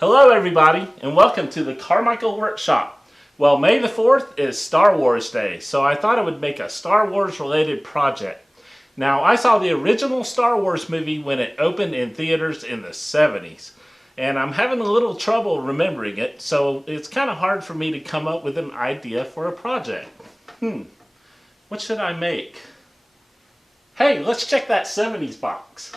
Hello everybody and welcome to the Carmichael Workshop. Well, May the 4th is Star Wars Day, so I thought I would make a Star Wars related project. Now, I saw the original Star Wars movie when it opened in theaters in the 70s, and I'm having a little trouble remembering it, so it's kind of hard for me to come up with an idea for a project. What should I make? Hey, let's check that 70s box.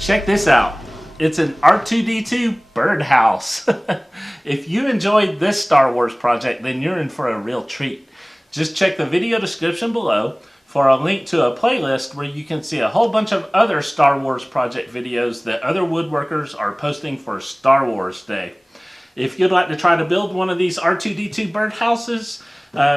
Check this out. It's an R2-D2 Birdhouse. If you enjoyed this Star Wars project, then you're in for a real treat. Just check the video description below for a link to a playlist where you can see a whole bunch of other Star Wars project videos that other woodworkers are posting for Star Wars Day. If you'd like to try to build one of these R2-D2 birdhouses,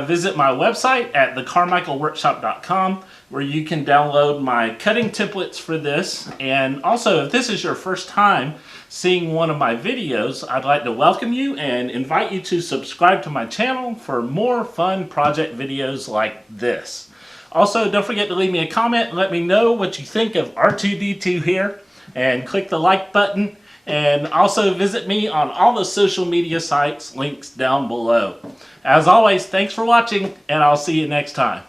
visit my website at thecarmichaelworkshop.com, where you can download my cutting templates for this. And also, if this is your first time seeing one of my videos, I'd like to welcome you and invite you to subscribe to my channel for more fun project videos like this. Also, don't forget to leave me a comment and let me know what you think of R2-D2 here, and click the like button. And also visit me on all the social media sites, links down below. As always, thanks for watching, and I'll see you next time.